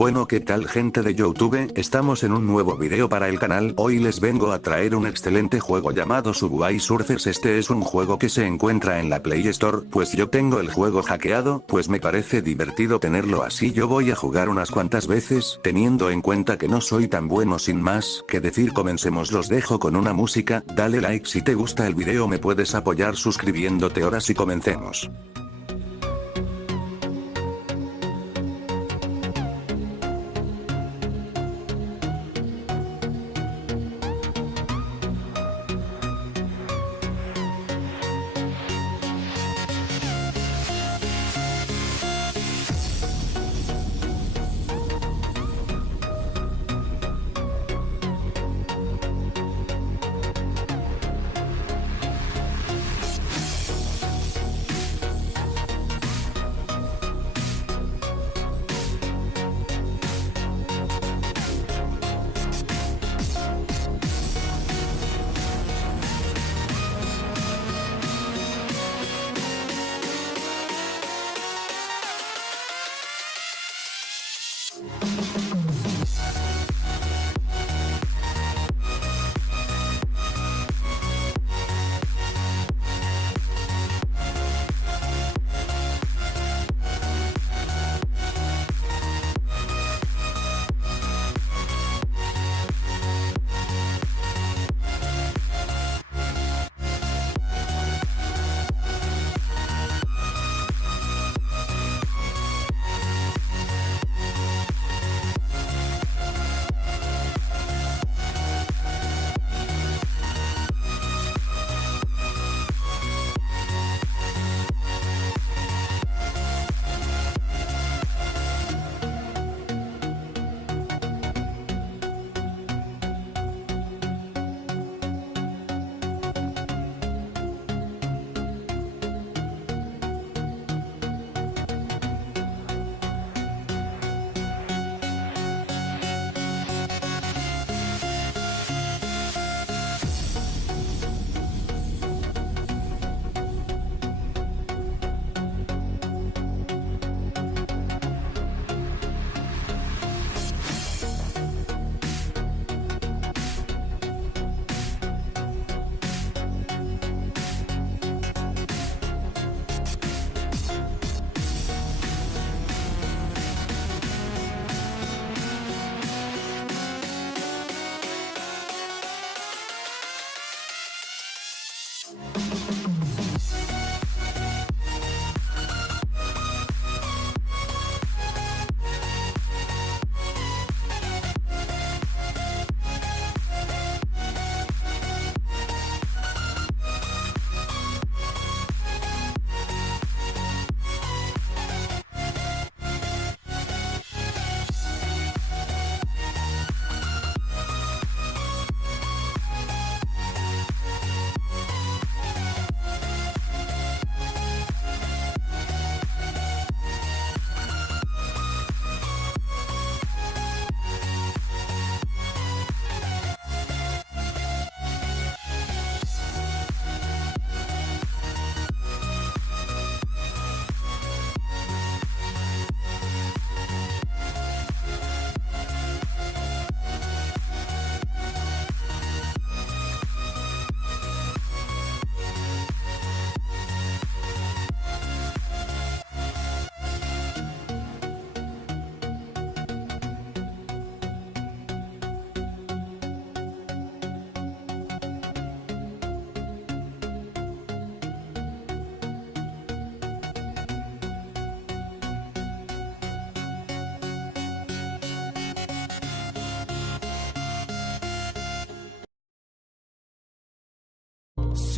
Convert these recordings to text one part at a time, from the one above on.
Bueno, ¿qué tal gente de YouTube? Estamos en un nuevo video para el canal. Hoy les vengo a traer un excelente juego llamado Subway Surfers. Este es un juego que se encuentra en la Play Store, pues yo tengo el juego hackeado, pues me parece divertido tenerlo así. Yo voy a jugar unas cuantas veces, teniendo en cuenta que no soy tan bueno. Sin más que decir, comencemos. Los dejo con una música. Dale like si te gusta el video, me puedes apoyar suscribiéndote. Ahora sí, comencemos.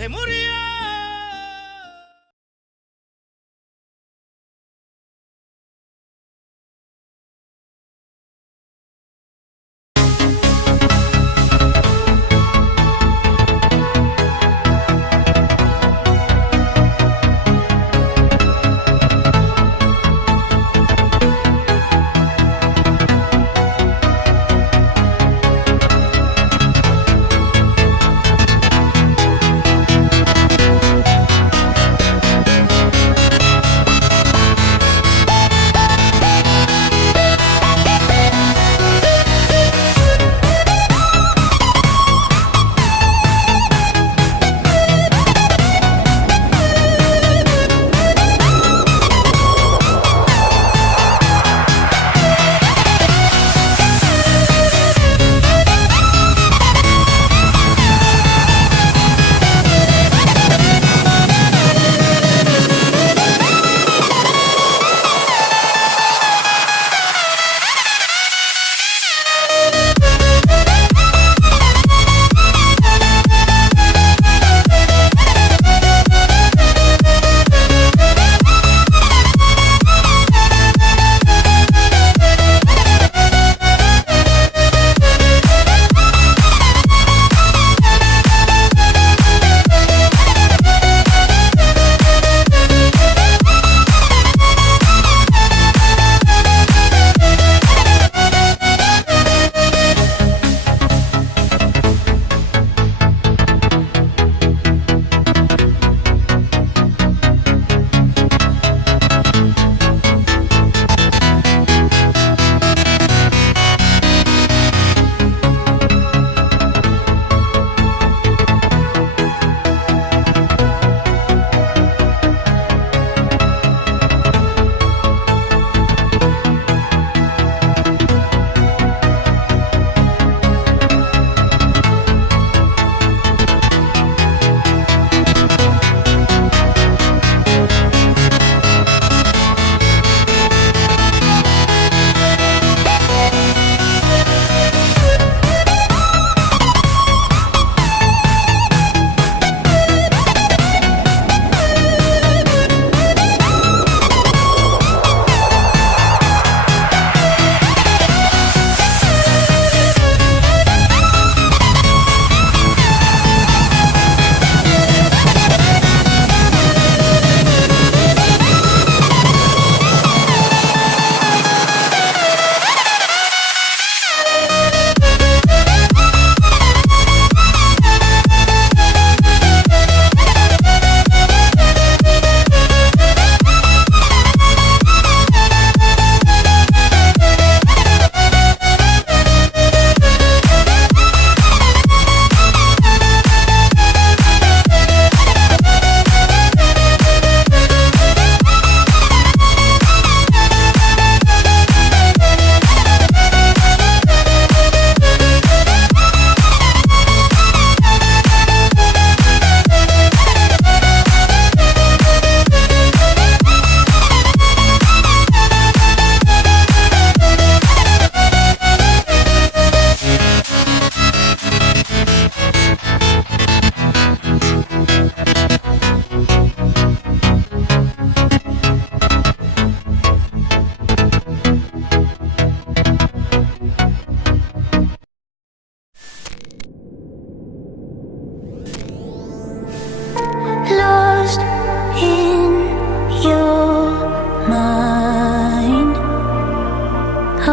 Se murió.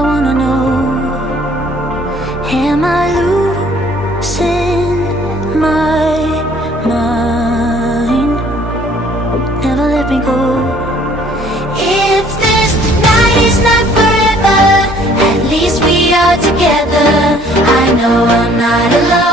wanna know, am I losing my mind? Never let me go. If this night is not forever, at least we are together. I know I'm not alone.